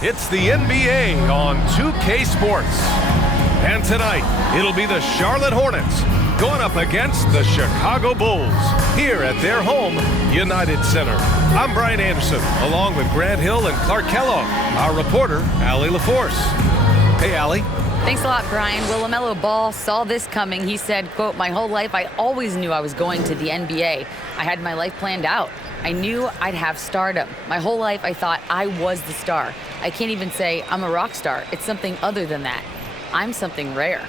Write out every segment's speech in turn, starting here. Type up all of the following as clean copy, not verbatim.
It's the NBA on 2K Sports. And tonight, it'll be the Charlotte Hornets going up against the Chicago Bulls here at their home, United Center. I'm Brian Anderson, along with Grant Hill and Clark Kellogg, our reporter, Allie LaForce. Hey, Allie. Thanks a lot, Brian. Well, LaMelo Ball saw this coming. He said, quote, "My whole life, I always knew I was going to the NBA. I had my life planned out. I knew I'd have stardom. My whole life, I thought I was the star. I can't even say I'm a rock star. It's something other than that. I'm something rare."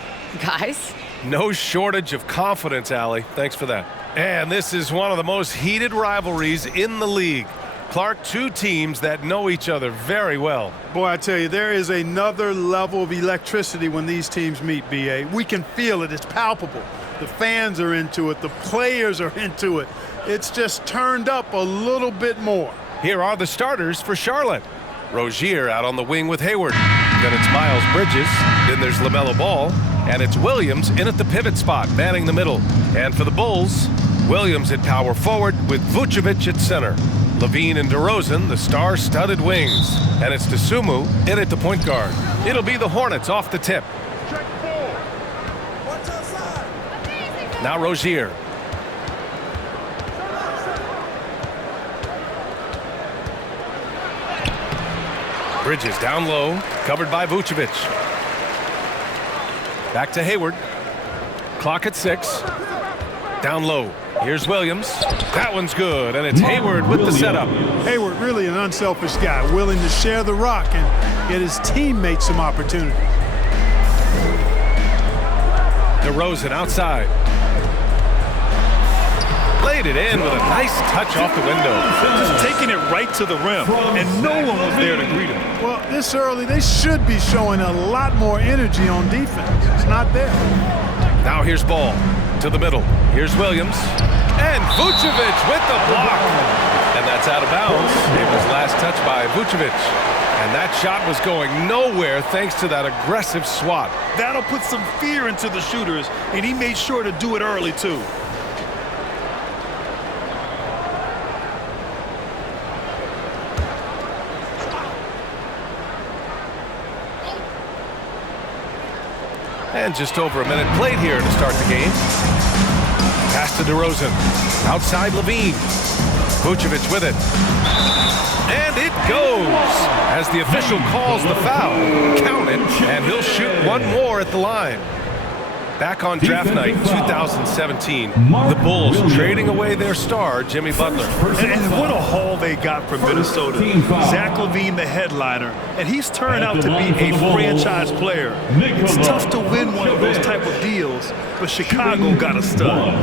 Guys? No shortage of confidence, Allie. Thanks for that. And this is one of the most heated rivalries in the league. Clark, two teams that know each other very well. Boy, I tell you, there is another level of electricity when these teams meet, B.A. We can feel it. It's palpable. The fans are into it. The players are into it. It's just turned up a little bit more. Here are the starters for Charlotte. Rozier out on the wing with Hayward. Then it's Miles Bridges. Then there's LaMelo Ball. And it's Williams in at the pivot spot, manning the middle. And for the Bulls, Williams at power forward with Vucevic at center. LaVine and DeRozan, the star-studded wings. And it's Dosunmu in at the point guard. It'll be the Hornets off the tip. Now Rozier. Bridges down low, covered by Vucevic. Back to Hayward. Clock at 6. Down low. Here's Williams. That one's good, and it's Hayward with the setup. Hayward, really an unselfish guy, willing to share the rock and get his teammates some opportunity. DeRozan outside. Laid it in with a nice touch off the window. Just taking it right to the rim, and no one was there to greet him. Well, this early, they should be showing a lot more energy on defense. It's not there. Now here's Ball to the middle. Here's Williams. And Vucevic with the block. And that's out of bounds. It was last touched by Vucevic. And that shot was going nowhere thanks to that aggressive swat. That'll put some fear into the shooters, and he made sure to do it early, too. And just over a minute played here to start the game. Pass to DeRozan. Outside LaVine. Vucevic with it. And it goes as the official calls the foul. Count it, and he'll shoot one more at the line. Back on draft night 2017, the Bulls trading away their star, Jimmy Butler. And what a haul they got from Minnesota. Zach LaVine, the headliner, and he's turned out to be a franchise player. It's tough to win one of those type of deals, but Chicago got a stud.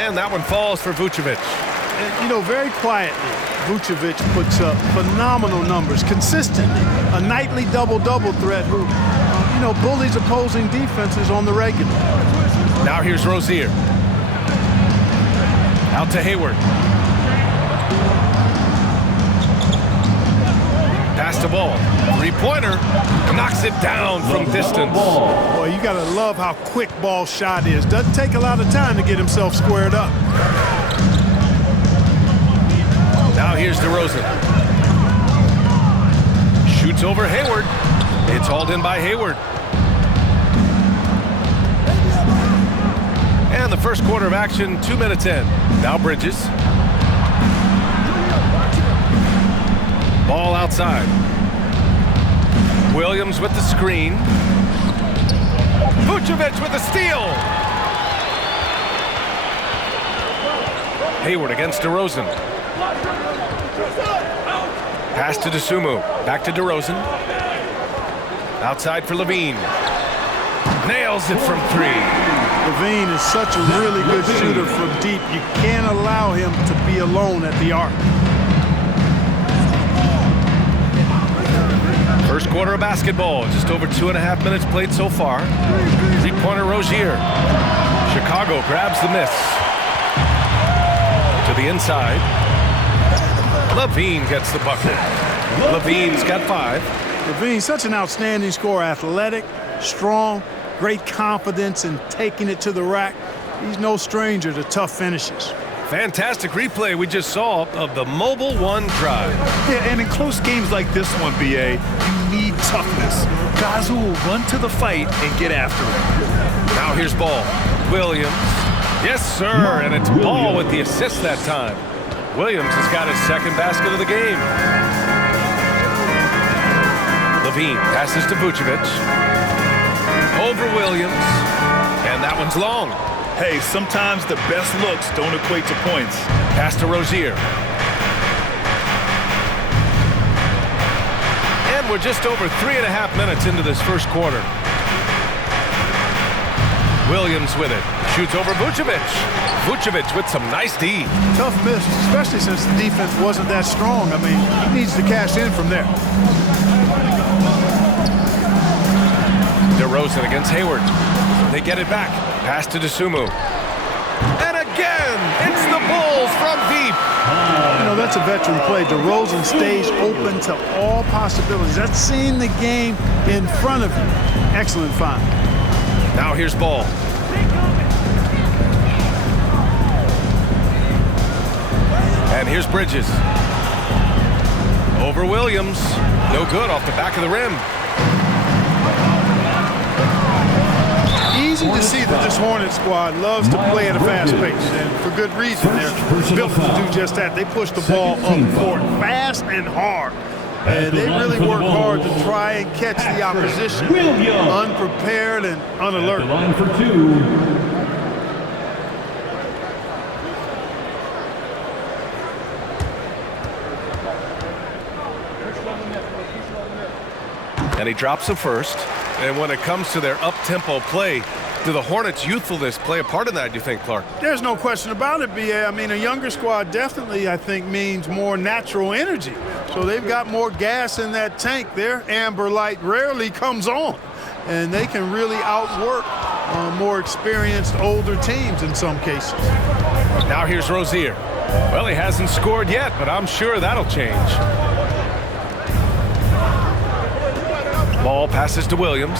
And that one falls for Vucevic. And, you know, very quietly, Vucevic puts up phenomenal numbers consistently. A nightly double-double threat who, bullies opposing defenses on the regular. Now here's Rozier. Out to Hayward. Pass the ball. Three-pointer. Knocks it down from distance. Boy, you got to love how quick Ball's shot is. Doesn't take a lot of time to get himself squared up. Now here's DeRozan. Shoots over Hayward. It's hauled in by Hayward. And the first quarter of action, 2 minutes in. Now Bridges. Ball outside. Williams with the screen. Vucevic with the steal. Hayward against DeRozan. Pass to Dosunmu. Back to DeRozan. Outside for LaVine. Nails it from 3. LaVine is such a really good shooter from deep. You can't allow him to be alone at the arc. First quarter of basketball. Just over 2.5 minutes played so far. Three-pointer Rozier. Chicago grabs the miss. To the inside. LaVine gets the bucket. LaVine's got 5. LaVine, such an outstanding scorer, athletic, strong, great confidence in taking it to the rack. He's no stranger to tough finishes. Fantastic replay we just saw of the Mobile One drive. Yeah, and in close games like this one, BA, you need toughness. Guys who will run to the fight and get after it. Now here's Ball. Williams. Yes, sir, and it's Ball with the assist that time. Williams has got his second basket of the game. Levine passes to Vucevic. Over Williams. And that one's long. Hey, sometimes the best looks don't equate to points. Pass to Rozier. And we're just over 3.5 minutes into this first quarter. Williams with it. Shoots over Vucevic. Vucevic with some nice D. Tough miss, especially since the defense wasn't that strong. I mean, he needs to cash in from there. DeRozan against Hayward. They get it back. Pass to Dosunmu. And again, it's the Bulls from deep. You know, that's a veteran play. DeRozan stays open to all possibilities. That's seeing the game in front of you. Excellent find. Now here's Ball. And here's Bridges. Over Williams. No good off the back of the rim. Easy to see that this Hornets squad loves to play at a fast pace, and for good reason. They're built to do just that. They push the ball up court fast and hard. And they really work hard to try and catch the opposition unprepared and unalert. Line for two. And he drops the first. And when it comes to their up-tempo play, do the Hornets' youthfulness play a part in that, do you think, Clark? There's no question about it, B.A. I mean, a younger squad definitely, I think, means more natural energy. So they've got more gas in that tank. Their amber light rarely comes on. And they can really outwork more experienced, older teams in some cases. Now here's Rozier. Well, he hasn't scored yet, but I'm sure that'll change. Ball passes to Williams.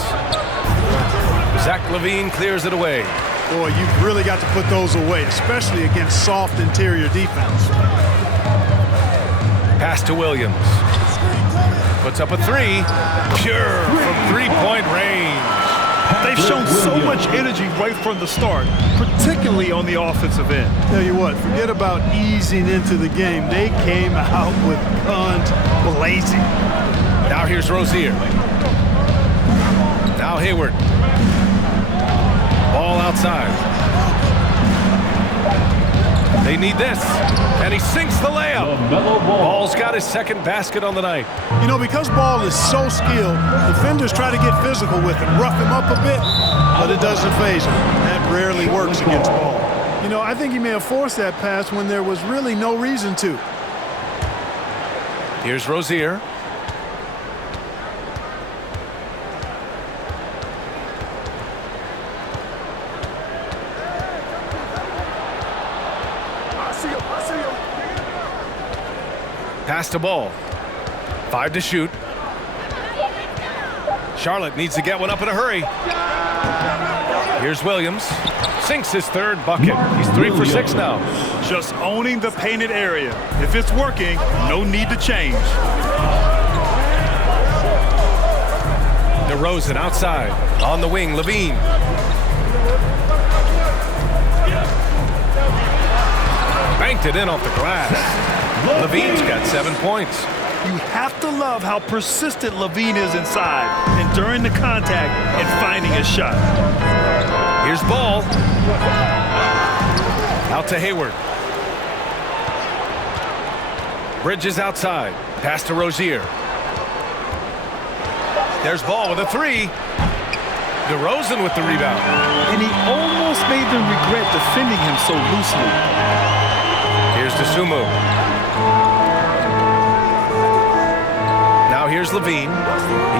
Zach LaVine clears it away. Boy, you've really got to put those away, especially against soft interior defense. Pass to Williams. Puts up a three. Pure from three-point range. They've shown so much energy right from the start, particularly on the offensive end. Tell you what, forget about easing into the game. They came out with guns blazing. Now here's Rozier. Now Hayward. Ball outside. They need this. And he sinks the layup. Ball's got his second basket on the night. You know, because Ball is so skilled, defenders try to get physical with him, rough him up a bit, but it doesn't faze him. That rarely works against Ball. You know, I think he may have forced that pass when there was really no reason to. Here's Rozier. Pass to Ball. 5 to shoot. Charlotte needs to get one up in a hurry. Here's Williams. Sinks his third bucket. He's 3 for 6 now. Just owning the painted area. If it's working, no need to change. DeRozan outside. On the wing, Levine. Banked it in off the glass. Levine's got 7 points. You have to love how persistent Levine is inside and during the contact and finding his shot. Here's Ball. Out to Hayward. Bridges outside. Pass to Rozier. There's Ball with a three. DeRozan with the rebound. And he almost made them regret defending him so loosely. Here's Dosunmu. Now here's Levine.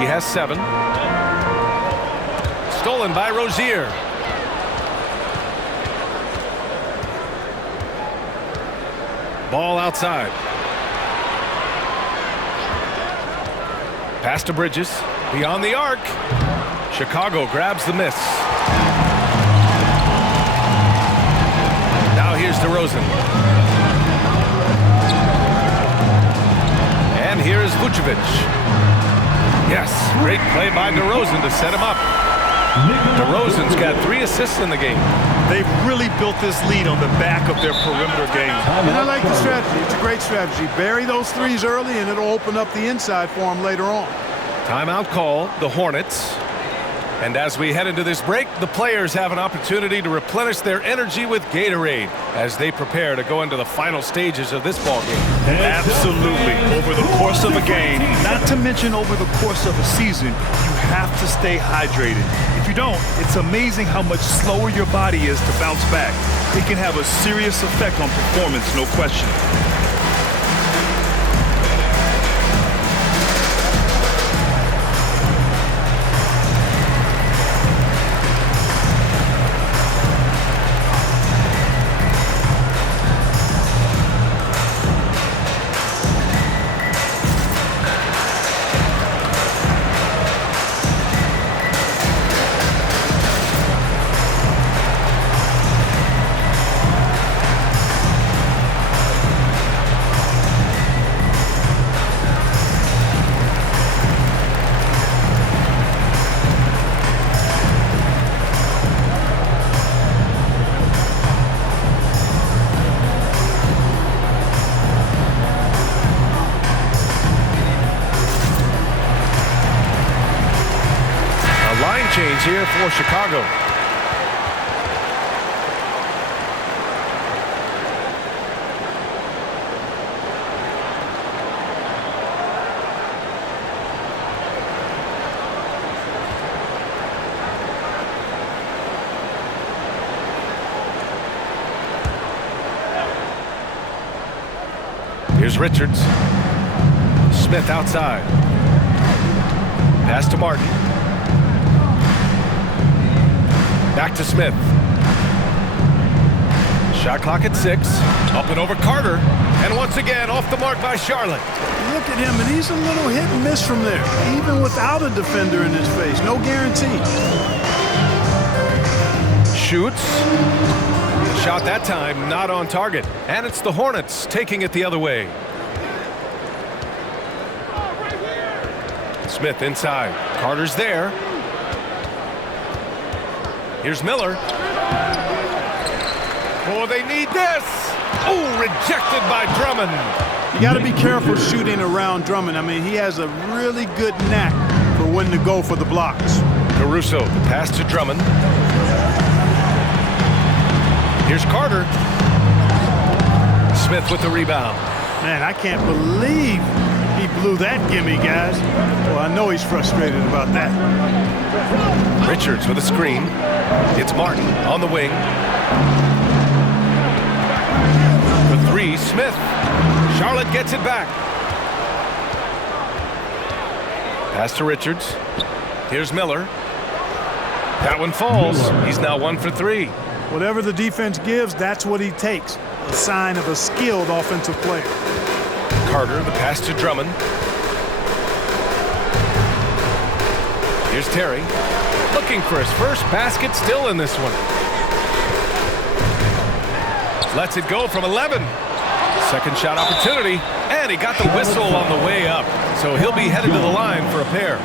He has 7. Stolen by Rozier. Ball outside. Pass to Bridges. Beyond the arc. Chicago grabs the miss. Now here's DeRozan. And here's Vucevic. Yes, great play by DeRozan to set him up. DeRozan's got 3 assists in the game. They've really built this lead on the back of their perimeter game. And I like the strategy. It's a great strategy. Bury those threes early, and it'll open up the inside for them later on. Timeout call, the Hornets. And as we head into this break, the players have an opportunity to replenish their energy with Gatorade as they prepare to go into the final stages of this ball game. Absolutely. Over the course of a game, not to mention over the course of a season, you have to stay hydrated. If you don't, it's amazing how much slower your body is to bounce back. It can have a serious effect on performance, no question. Change here for Chicago. Here's Richards. Smith outside. Pass to Martin. Back to Smith. Shot clock at 6. Up and over Carter. And once again, off the mark by Charlotte. Look at him, and he's a little hit and miss from there, even without a defender in his face. No guarantee. Shoots. Shot that time, not on target. And it's the Hornets taking it the other way. Smith inside. Carter's there. Here's Miller. Oh, they need this. Oh, rejected by Drummond. You got to be careful shooting around Drummond. I mean, he has a really good knack for when to go for the blocks. Caruso, the pass to Drummond. Here's Carter. Smith with the rebound. Man, I can't believe he blew that gimme, guys. Well, I know he's frustrated about that. Richards with a screen. It's Martin on the wing. For 3, Smith. Charlotte gets it back. Pass to Richards. Here's Miller. That one falls. He's now 1 for 3. Whatever the defense gives, that's what he takes. A sign of a skilled offensive player. Carter, the pass to Drummond. Here's Terry. Looking for his first basket, still in this one. Lets it go from 11. Second shot opportunity, and he got the whistle on the way up. So he'll be headed to the line for a pair.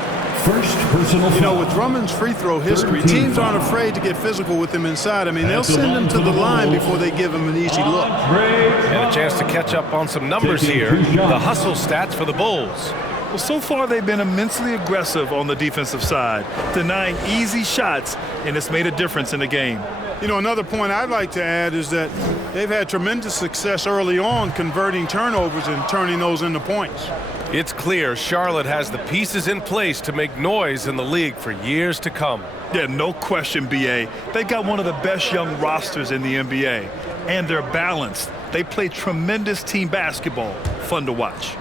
First personal foul. You know, with Drummond's free throw history, teams aren't afraid to get physical with him inside. I mean, they'll send him to the line before they give him an easy look. And a chance to catch up on some numbers here. The hustle stats for the Bulls. Well, so far they've been immensely aggressive on the defensive side, denying easy shots, and it's made a difference in the game. You know, another point I'd like to add is that they've had tremendous success early on converting turnovers and turning those into points. It's clear Charlotte has the pieces in place to make noise in the league for years to come. Yeah, no question, B.A. They got one of the best young rosters in the NBA, and they're balanced. They play tremendous team basketball. Fun to watch.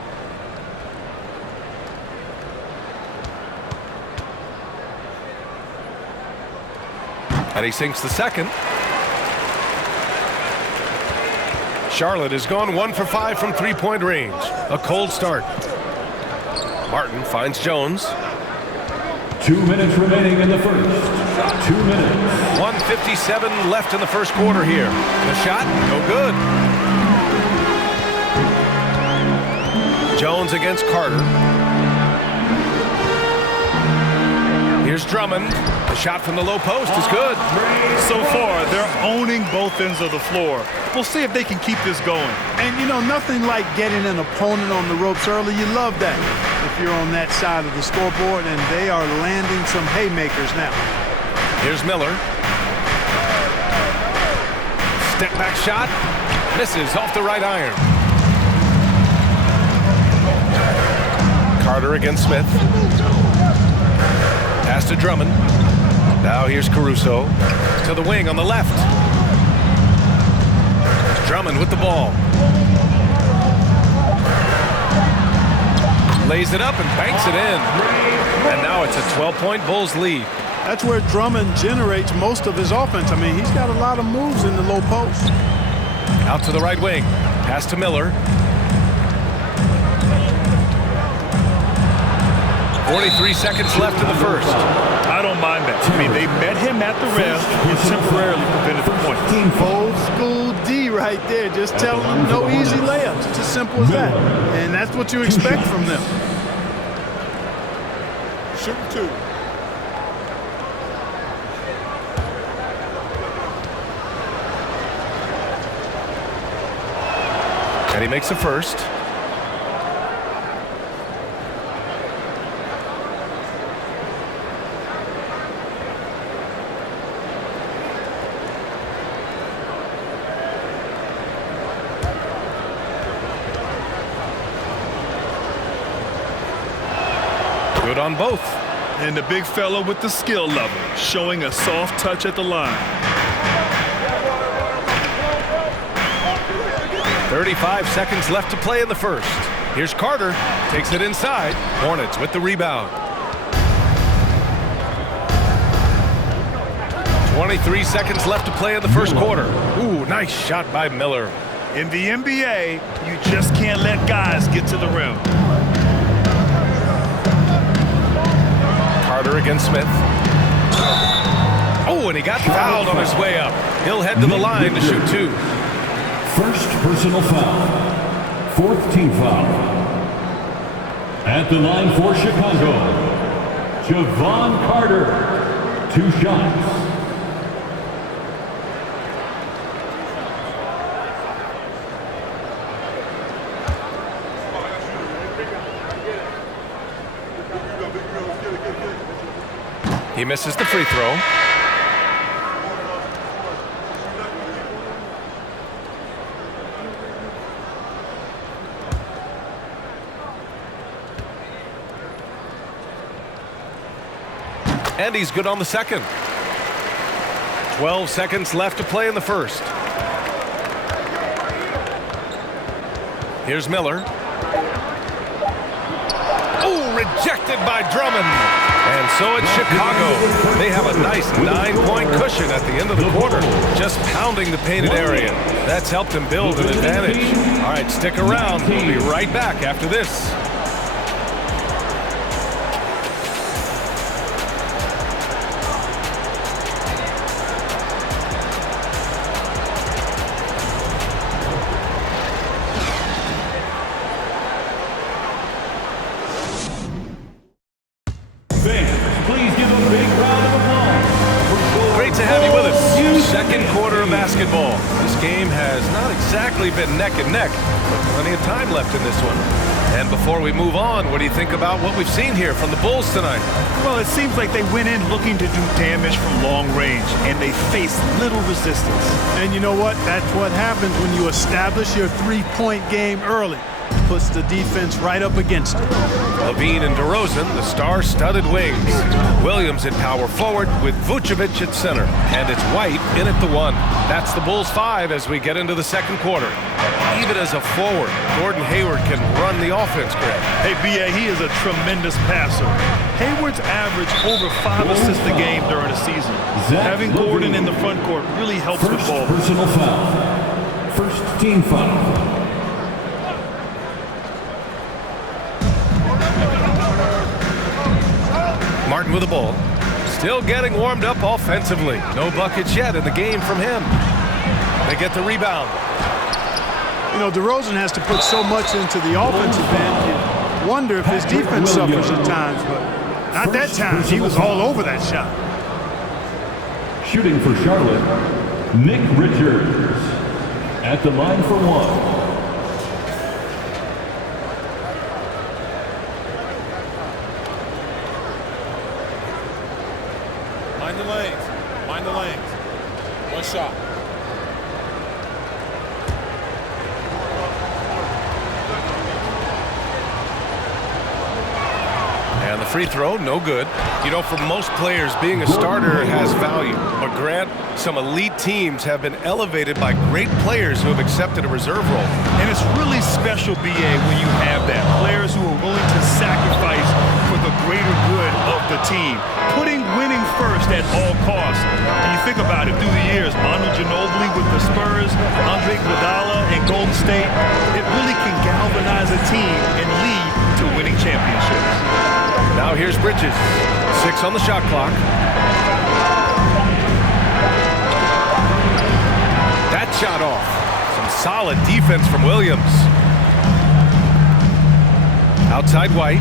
And he sinks the second. Charlotte has gone 1 for 5 from three-point range. A cold start. Martin finds Jones. 2 minutes remaining in the first. 2 minutes. 1:57 left in the first quarter here. The shot, no good. Jones against Carter. Here's Drummond. The shot from the low post is good. So far, they're owning both ends of the floor. We'll see if they can keep this going. And, you know, nothing like getting an opponent on the ropes early. You love that if you're on that side of the scoreboard, and they are landing some haymakers now. Here's Miller. Step back shot. Misses off the right iron. Carter against Smith. Pass to Drummond. Now here's Caruso. To the wing on the left. Drummond with the ball. Lays it up and banks it in. And now it's a 12-point Bulls lead. That's where Drummond generates most of his offense. I mean, he's got a lot of moves in the low post. Out to the right wing. Pass to Miller. 43 seconds left in the first. I don't mind that. I mean, they met him at the rim and temporarily prevented the point. Old school D right there. Just telling them no easy layups. It's as simple as that. And that's what you expect from them. Shoot two. And he makes the first. Good on both. And the big fella with the skill level, showing a soft touch at the line. 35 seconds left to play in the first. Here's Carter. Takes it inside. Hornets with the rebound. 23 seconds left to play in the first quarter. Ooh, nice shot by Miller. In the NBA, you just can't let guys get to the rim. Carter against Smith. Oh, and he got fouled on his way up. He'll head to the line to shoot two. First personal foul. Fourth team foul. At the line for Chicago, Javon Carter. 2 shots. He misses the free throw. And he's good on the second. 12 seconds left to play in the first. Here's Miller. Oh, rejected by Drummond. And so it's Chicago. They have a nice 9-point cushion at the end of the quarter, just pounding the painted area. That's helped them build an advantage. All right, stick around. We'll be right back after this. Second quarter of basketball. This game has not exactly been neck and neck, but plenty of time left in this one. And before we move on, what do you think about what we've seen here from the Bulls tonight? Well, it seems like they went in looking to do damage from long range, and they faced little resistance. And you know what? That's what happens when you establish your three-point game early. Puts the defense right up against it. LaVine and DeRozan, the star-studded wings. Williams at power forward with Vucevic at center. And it's White in at the 1. That's the Bulls 5 as we get into the second quarter. Even as a forward, Gordon Hayward can run the offense, Greg. Hey, B.A., he is a tremendous passer. Hayward's averaged over 5 assists a game during the season. Having Gordon in the front court really helps with ball. Personal foul. First team foul. Martin with the ball. Still getting warmed up offensively. No buckets yet in the game from him. They get the rebound. You know, DeRozan has to put so much into the offensive end. You wonder if his defense suffers at times, but not that time. He was all over that shot. Shooting for Charlotte, Nick Richards. At the line for one. Mind the lanes. Mind the lanes. One shot. And the free throw, no good. You know, for most players, being a starter has value. But Grant, some elite teams have been elevated by great players who have accepted a reserve role. And it's really special, B.A., when you have that. Players who are willing to sacrifice for the greater good of the team. Putting winning first at all costs. And you think about it, through the years, Manu Ginobili with the Spurs, Andre Iguodala and Golden State, it really can galvanize a team and lead to winning championships. Now here's Bridges. 6 on the shot clock. That shot off. Some solid defense from Williams. Outside White.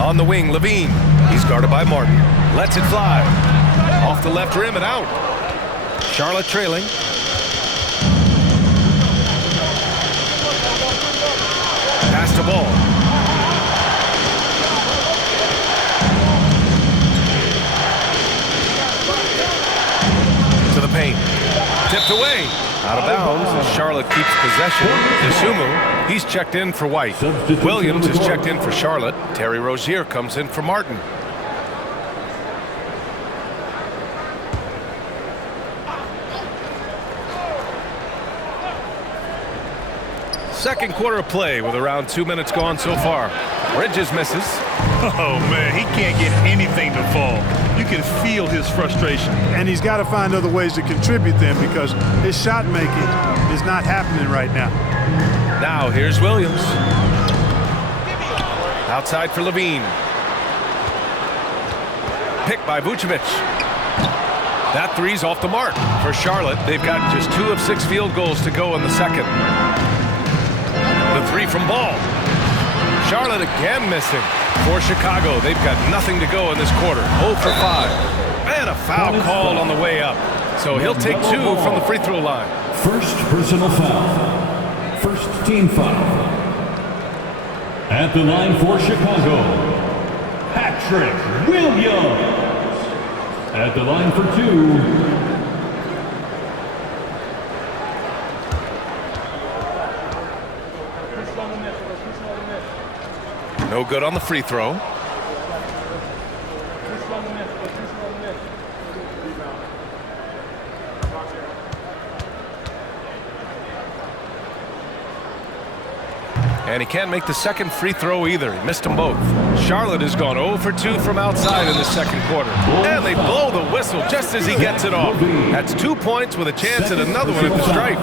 On the wing, Levine. He's guarded by Martin. Lets it fly. Off the left rim and out. Charlotte trailing. Pass the ball. To the paint. Tipped away. Out of bounds as Charlotte keeps possession. Isumu, he's checked in for White. Williams is checked in for Charlotte. Terry Rozier comes in for Martin. Second quarter of play with around 2 minutes gone so far. Bridges misses. Oh, man, he can't get anything to fall. You can feel his frustration. And he's got to find other ways to contribute them because his shot making is not happening right now. Now here's Williams. Outside for Levine. Picked by Vucevic. That three's off the mark. For Charlotte, they've gotten just 2 of 6 field goals to go in the second. The three from Ball. Charlotte again missing. For Chicago, they've got nothing to go in this quarter. 0 for 5. And a foul called on the way up. So he'll take 2 from the free throw line. First personal foul. First team foul. At the line for Chicago, Patrick Williams. At the line for 2. No good on the free throw. And he can't make the second free throw either. He missed them both. Charlotte has gone 0 for 2 from outside in the second quarter. And they blow the whistle just as he gets it off. That's 2 points with a chance at another one at the stripe.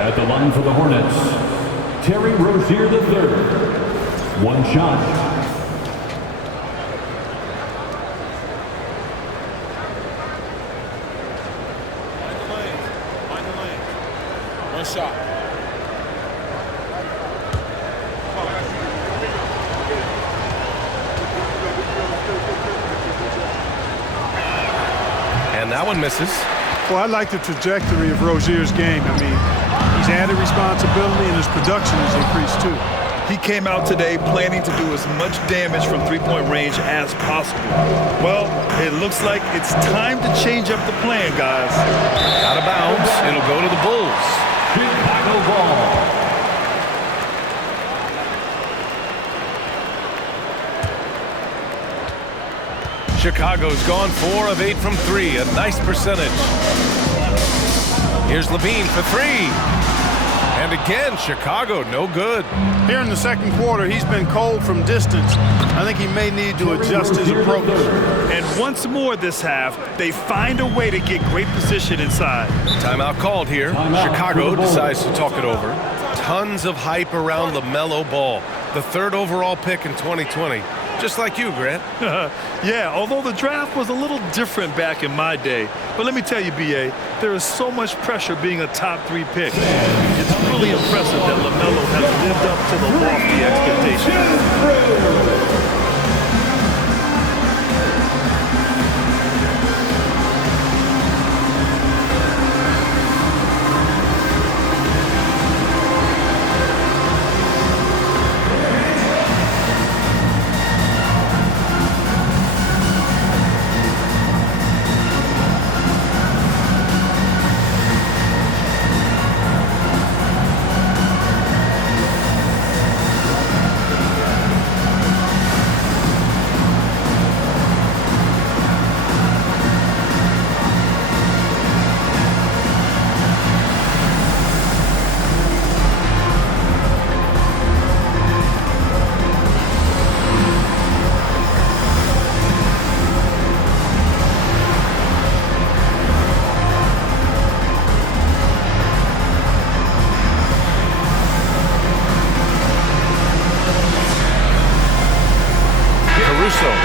At the line for the Hornets, Terry Rozier III. 1 shot. Mind the lanes. Mind the lanes. 1 shot. And that one misses. Well, I like the trajectory of Rozier's game. I mean, he's added responsibility and his production has increased too. He came out today planning to do as much damage from three-point range as possible. Well, it looks like it's time to change up the plan, guys. Out of bounds. It'll go to the Bulls. Chicago ball. Chicago's gone 4 of 8 from 3. A nice percentage. Here's Levine for 3. And again, Chicago, no good. Here in the second quarter, he's been cold from distance. I think he may need to adjust his approach. And once more this half, they find a way to get great position inside. Timeout called here. Chicago decides to talk it over. Tons of hype around LaMelo Ball, the 3rd overall pick in 2020. Just like you, Grant. Yeah, although the draft was a little different back in my day. But let me tell you, B.A., there is so much pressure being a top 3 pick. It's really impressive that LaMelo has lived up to the lofty expectations.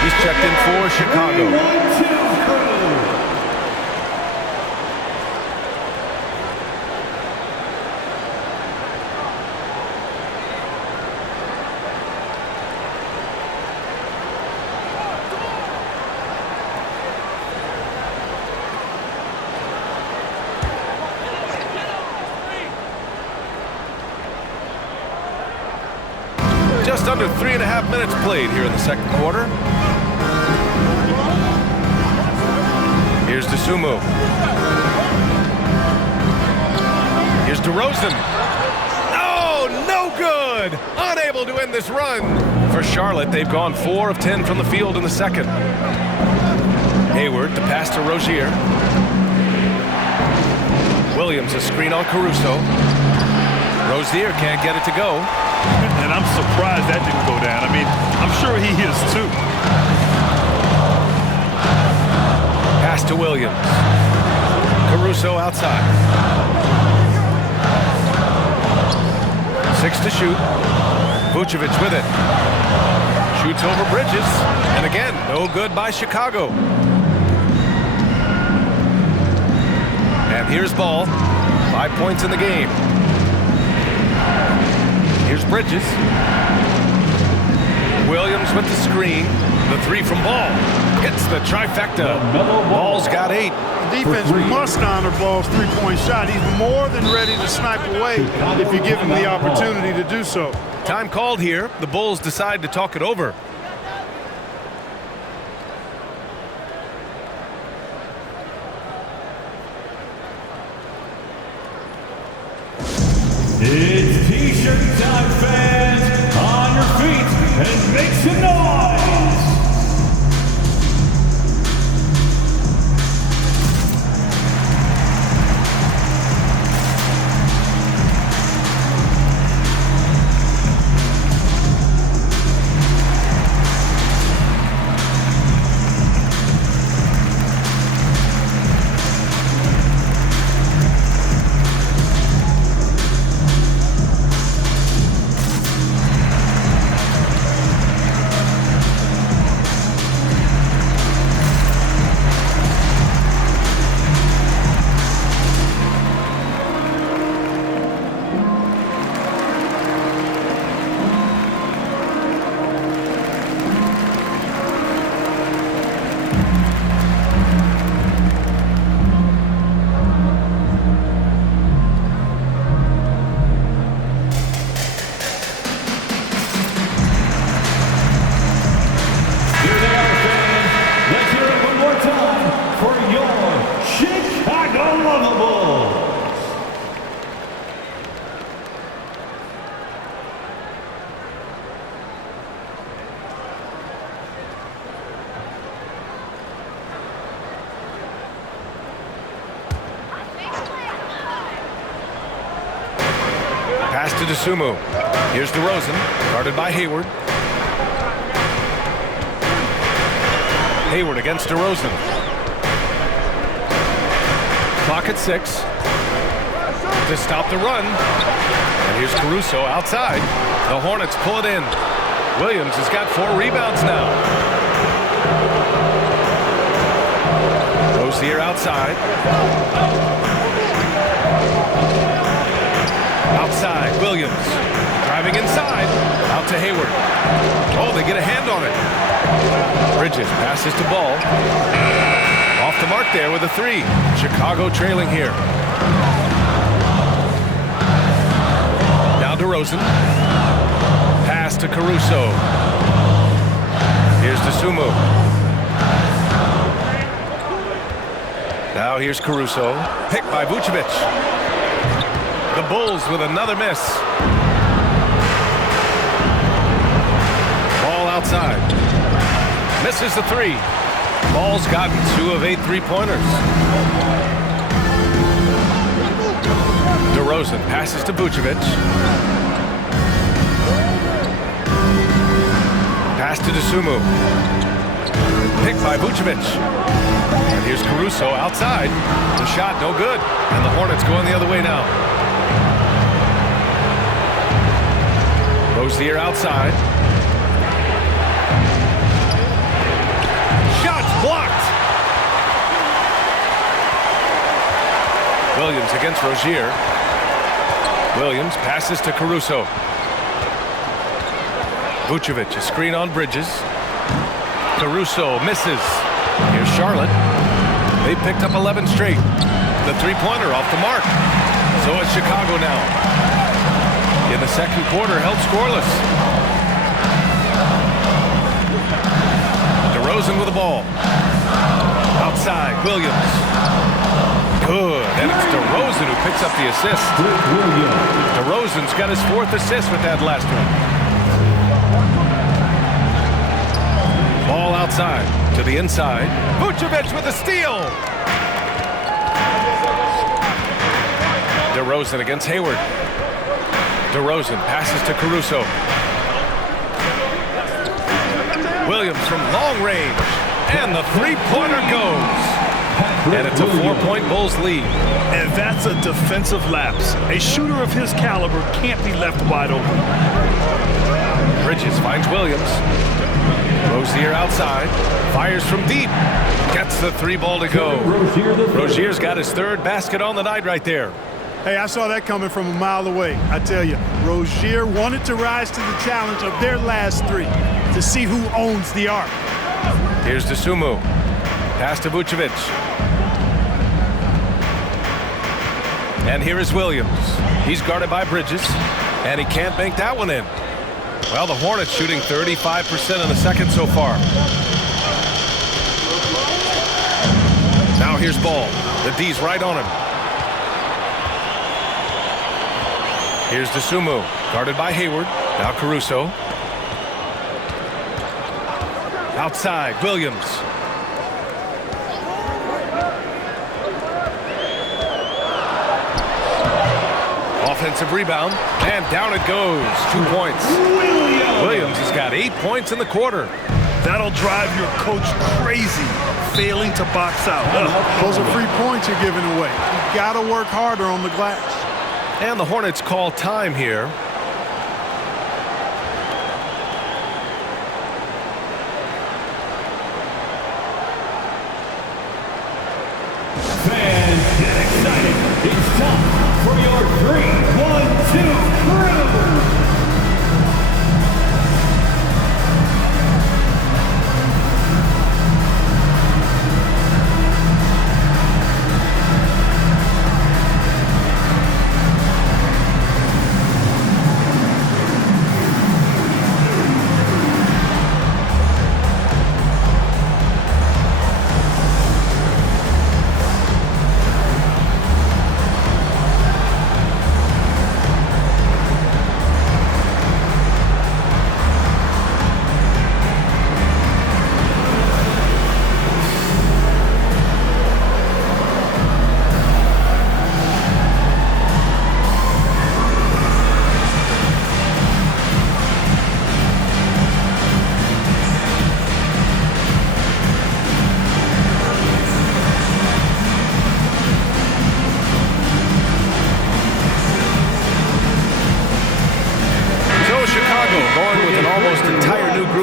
He's checked in for Chicago. Just under 3.5 minutes played here in the second quarter. Here's DeSumo. Here's DeRozan. Oh, no good! Unable to end this run. For Charlotte, they've gone 4 of 10 from the field in the second. Hayward, the pass to Rozier. Williams, a screen on Caruso. Rozier can't get it to go. And I'm surprised that didn't go down. I mean, I'm sure he is too. Pass to Williams. Caruso outside. 6 to shoot. Vucevic with it. Shoots over Bridges. And again, no good by Chicago. And here's Ball. 5 points in the game. Here's Bridges. Williams with the screen. The 3 from Ball. Hits the trifecta. Ball's got 8. Defense must honor Ball's 3-point shot. He's more than ready to snipe away if you give him the opportunity to do so. Time called here. The Bulls decide to talk it over. It's T-shirt time, fans. On your feet and make some noise. Pass to DeSumo. Here's DeRozan, guarded by Hayward. Hayward against DeRozan. Clock at 6. To stop the run. And here's Caruso outside. The Hornets pull it in. Williams has got 4 rebounds now. Rozier outside. Outside, Williams. Driving inside. Out to Hayward. Oh, they get a hand on it. Bridges passes to Ball. Off the mark there with a 3. Chicago trailing here. Now DeRozan. Pass to Caruso. Here's DeSumo. Now here's Caruso. Picked by Vucevic. The Bulls with another miss. Ball outside. Misses the 3. Ball's gotten 2 of 8 3-pointers. DeRozan passes to Vucevic. Pass to DeSumo. Picked by Vucevic. And here's Caruso outside. The shot no good. And the Hornets going the other way now. Rozier outside. Shots blocked. Williams against Rozier. Williams passes to Caruso. Vucevic, a screen on Bridges. Caruso misses. Here's Charlotte. They picked up 11 straight. The 3-pointer off the mark. So it's Chicago now. In the second quarter, held scoreless. DeRozan with the ball. Outside, Williams. Good, and it's DeRozan who picks up the assist. DeRozan's got his 4th assist with that last one. Ball outside, to the inside. Vucevic with a steal. DeRozan against Hayward. DeRozan passes to Caruso. Williams from long range. And the 3-pointer goes. And it's a 4-point Bulls lead. And that's a defensive lapse. A shooter of his caliber can't be left wide open. Bridges finds Williams. Rozier outside. Fires from deep. Gets the 3-ball to go. Rozier's got his 3rd basket on the night right there. Hey, I saw that coming from a mile away. I tell you, Rozier wanted to rise to the challenge of their last 3 to see who owns the arc. Here's DeSumo. Pass to Vucevic. And here is Williams. He's guarded by Bridges, and he can't bank that one in. Well, the Hornets shooting 35% in the second so far. Now here's Ball. The D's right on him. Here's DeSumo, guarded by Hayward. Now Caruso. Outside, Williams. Offensive rebound, and down it goes. 2 points. Williams has got 8 points in the quarter. That'll drive your coach crazy, failing to box out. Those are free points you're giving away. You got to work harder on the glass. And the Hornets call time here. Fans, get excited. It's time for your 3-1-2 crew.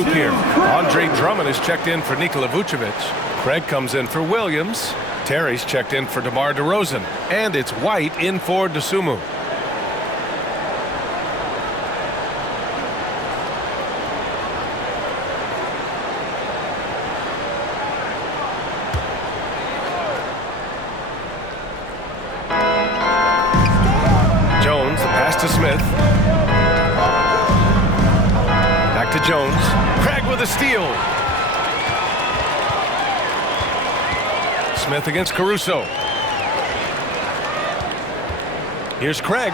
group here. Andre Drummond is checked in for Nikola Vucevic. Craig comes in for Williams. Terry's checked in for DeMar DeRozan. And it's White in for Dosunmu. Jones, the pass to Smith. Back to Jones. Craig with a steal. Smith against Caruso. Here's Craig.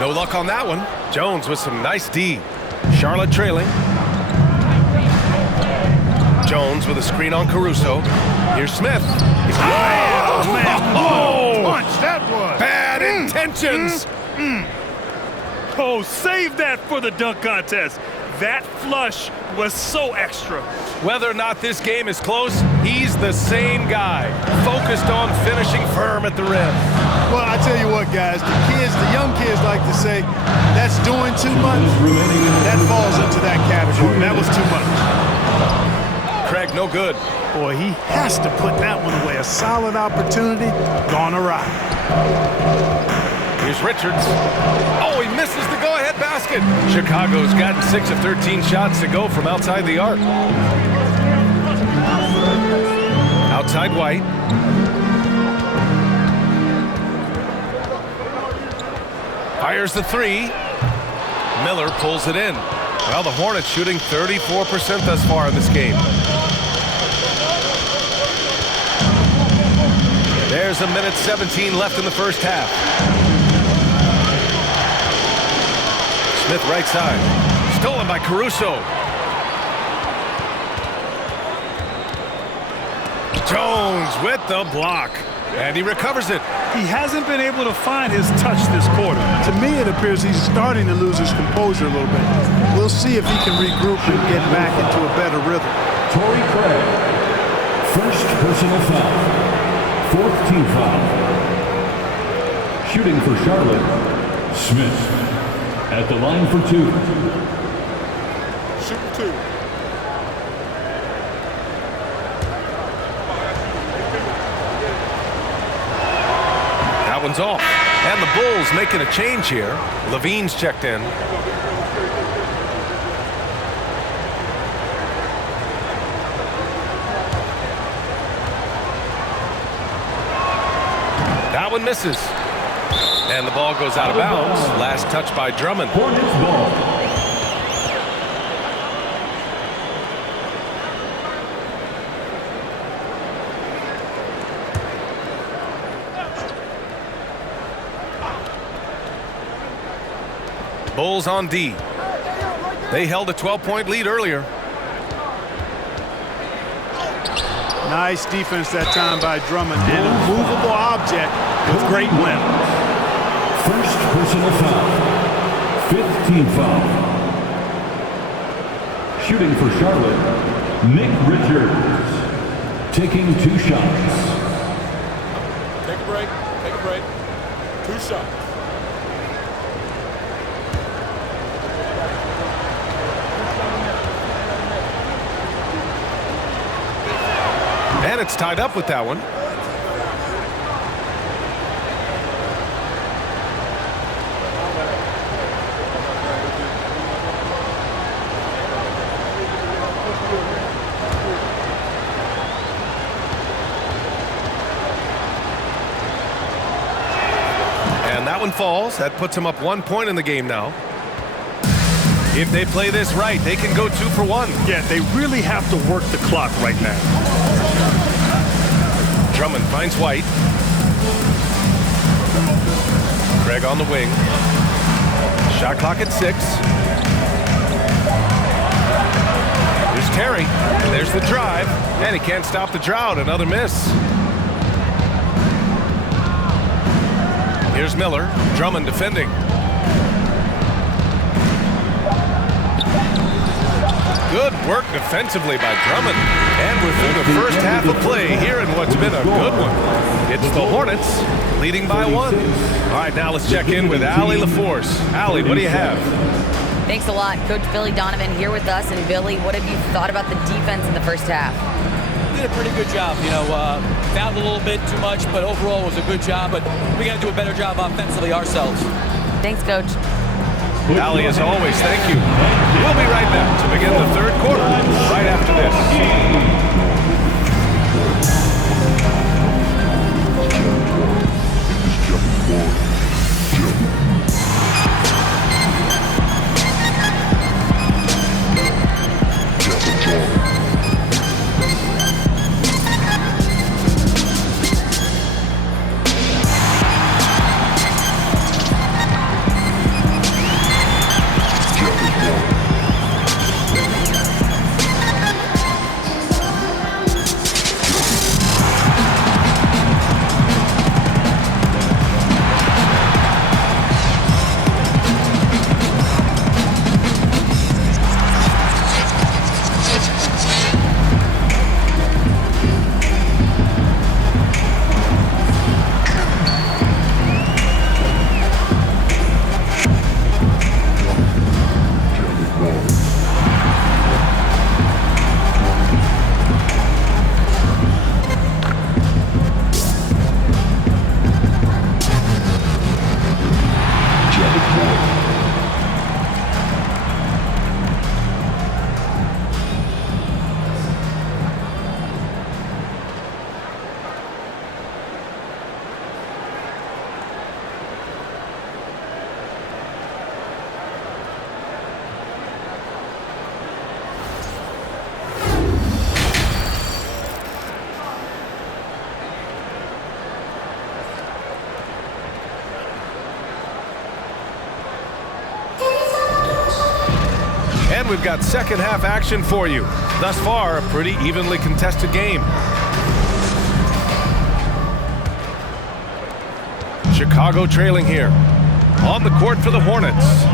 No luck on that one. Jones with some nice D. Charlotte trailing. Jones with a screen on Caruso. Here's Smith. Oh, man, what a punch that was. Bad intentions. Oh, save that for the dunk contest. That flush was so extra. Whether or not this game is close, he's the same guy. Focused on finishing firm at the rim. Well, I tell you what, guys, the young kids like to say, that's doing too much. That falls into that category. That was too much. Craig, no good. Boy, he has to put that one away. A solid opportunity, gone awry. Here's Richards. Oh, he misses the go-ahead basket. Chicago's gotten 6 of 13 shots to go from outside the arc. Outside White. Fires the three. Miller pulls it in. Well, the Hornets shooting 34% thus far in this game. There's a minute 17 left in the first half. Smith right side. Stolen by Caruso. Jones with the block. And he recovers it. He hasn't been able to find his touch this quarter. To me, it appears he's starting to lose his composure a little bit. We'll see if he can regroup and get back into a better rhythm. Torrey Craig, first personal foul, fourth team foul. Shooting for Charlotte, Smith at the line for two. Shooting two. That one's off. And the Bulls making a change here. Levine's checked in. That one misses. And the ball goes out of bounds. Last touch by Drummond. Hornets ball. Bulls on D. They held a 12-point lead earlier. Nice defense that time by Drummond. And a movable object with great win. First personal foul, fifth team foul. Shooting for Charlotte, Nick Richards. Taking two shots. Take a break. Take a break. 2 shots. And it's tied up with that one. And that one falls. That puts them up 1 point in the game now. If they play this right, they can go 2 for 1. Yeah, they really have to work the clock right now. Drummond finds White. Craig on the wing. Shot clock at 6. Here's Terry. There's the drive. And he can't stop the drought. Another miss. Here's Miller. Drummond defending. Good work defensively by Drummond. And we're through the first half of play here in what's been a good one. It's the Hornets leading by 1. All right, now let's check in with Allie LaForce. Allie, what do you have? Thanks a lot. Coach Billy Donovan here with us. And Billy, what have you thought about the defense in the first half? Did a pretty good job. Fouled a little bit too much, but overall it was a good job. But we got to do a better job offensively ourselves. Thanks, Coach. Ali, as always, thank you. We'll be right back to begin the third quarter right after this. And we've got second half action for you. Thus far, a pretty evenly contested game. Chicago trailing here. On the court for the Hornets.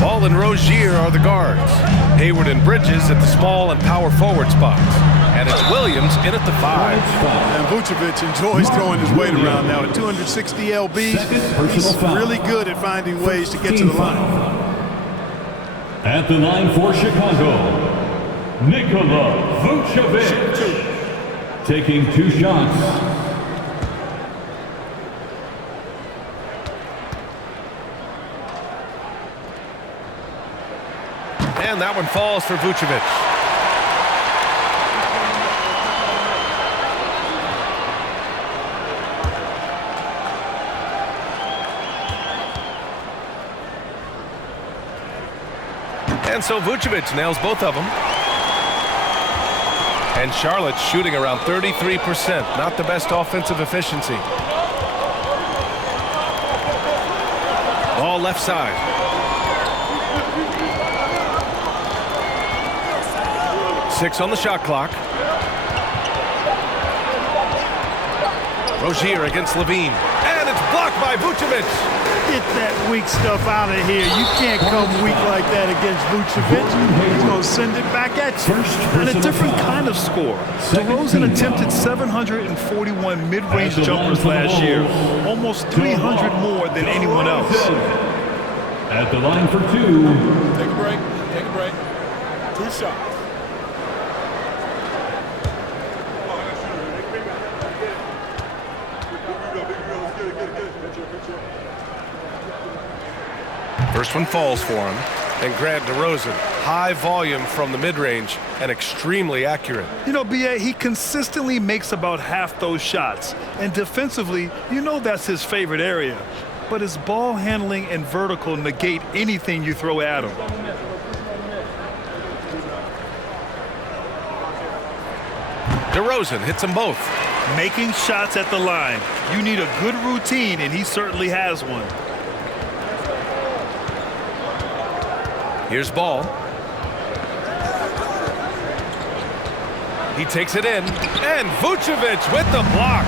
Ball and Rozier are the guards. Hayward and Bridges at the small and power forward spots. And it's Williams in at the 5. And Vucevic enjoys throwing his weight around now. At 260 lbs, he's really good at finding ways to get to the line. At the line for Chicago, Nikola Vucevic, taking 2 shots. And that one falls for Vucevic. And so Vucevic nails both of them. And Charlotte's shooting around 33%. Not the best offensive efficiency. Ball left side. Six on the shot clock. Rozier against Levine. And it's blocked by Vucevic. Get that weak stuff out of here. You can't come weak like that against Vucevic. He's going to send it back at you. And a different kind of score. DeRozan attempted 741 mid-range jumpers last year. Almost 300 more than anyone else. At the line for 2. Take a break. Take a break. 2 shots. First one falls for him. And Grant DeRozan, high volume from the mid-range and extremely accurate. You know, B.A., he consistently makes about half those shots. And defensively, you know that's his favorite area. But his ball handling and vertical negate anything you throw at him. DeRozan hits them both. Making shots at the line. You need a good routine, and he certainly has one. Here's Ball. He takes it in. And Vucevic with the block.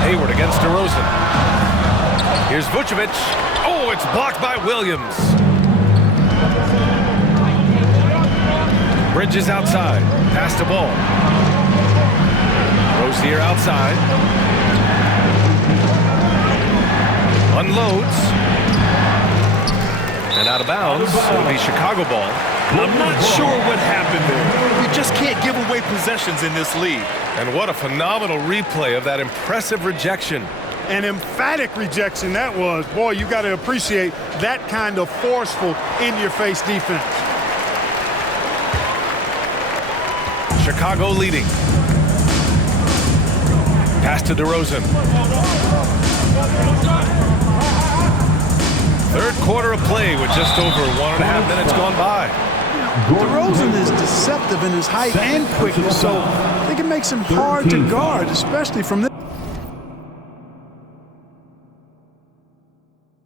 Hayward against DeRozan. Here's Vucevic. Oh, it's blocked by Williams. Bridges outside. Pass to Ball. Rozier outside. Unloads. And out of bounds, it'll be Chicago ball. I'm not sure what happened there. We just can't give away possessions in this league. And what a phenomenal replay of that impressive rejection. An emphatic rejection that was. Boy, you got to appreciate that kind of forceful, in-your-face defense. Chicago leading. Pass to DeRozan. Third quarter of play with just over 1.5 minutes gone by. DeRozan is deceptive in his height and quickness, so I think it makes him hard to guard, especially from this.